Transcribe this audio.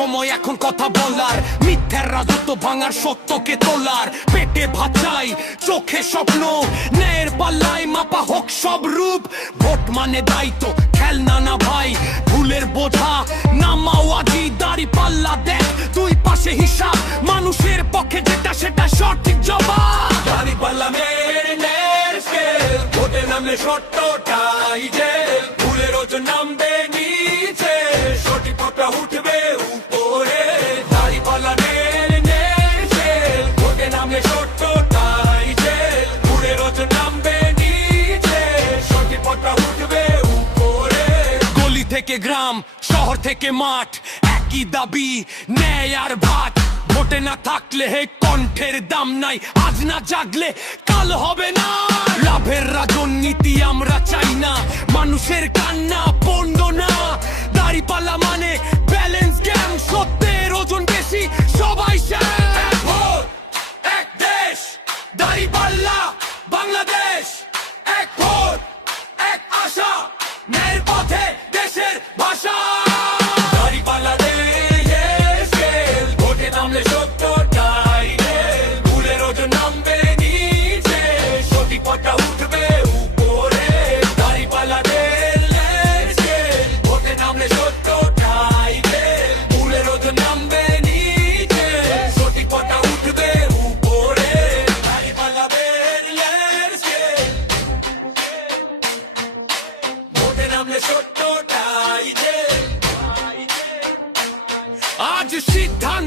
সময় এখন কথা বলার, মিথ্যার রাজত্ব ভাঙার, সত্যকে তোলার। পেটে ভাত চাই, চোখে স্বপ্ন, ন্যায়ের পাল্লায় মাপা হোক সব রূপ। ভোট মানে দায়িত্ব, খেলনা না ভাই, ভুলের বোঝা নামাও আজি। দাড়ি পাল্লা দেখ দুই পাশে হিসাব, মানুষের পক্ষে যেটা সেটা সঠিক জবাব। দাড়ি পাল্লা মেয়ের স্কেল, ভোটে নামলে সত্যটাই জেল। ভুলের ওজন নামবে নিচে, সঠিক পথটা উঠবে উপরে। দাড়ি পাল্লা মেয়ের স্কেল, ভোটে নামলে সত্যটাই জেল। ভুলের ওজন নামবে নিচে, সঠিক পথটা উঠবে উপরে। গলি থেকে গ্রাম, শহর থেকে মাঠ, একই দাবি ন্যায় আর ভাত। ভোটে না থাকলে হে কণ্ঠের দাম নাই, আজ না জাগলে কাল হবে না। লাভের রাজনীতি আমরা চাই না, মানুষের কান্না পণ্ড না। দাড়িপাল্লা মানে ব্যালেন্স গেম, সত্যের ওজন বেশি, সবাই এক ভোট এক দেশ। দাড়িপাল্লা বাংলাদেশ, এক ভোট এক আশা, ন্যায়ের পথে দেশের ভাষা। দাড়িপাল্লা নামলে সত্যটাই জেল, ভুলের ওজন নামবে নিচে, সঠিক পথটা উঠবে উপরে। দাড়িপাল্লা ভোটে নামলে সত্যটাই জেল, ভুলের ওজন নামবে নিচে, সঠিক পথটা উঠবে উপরে। দাড়িপাল্লা ভোটে নামলে সত্যটাই জেল। আজ সিদ্ধান্ত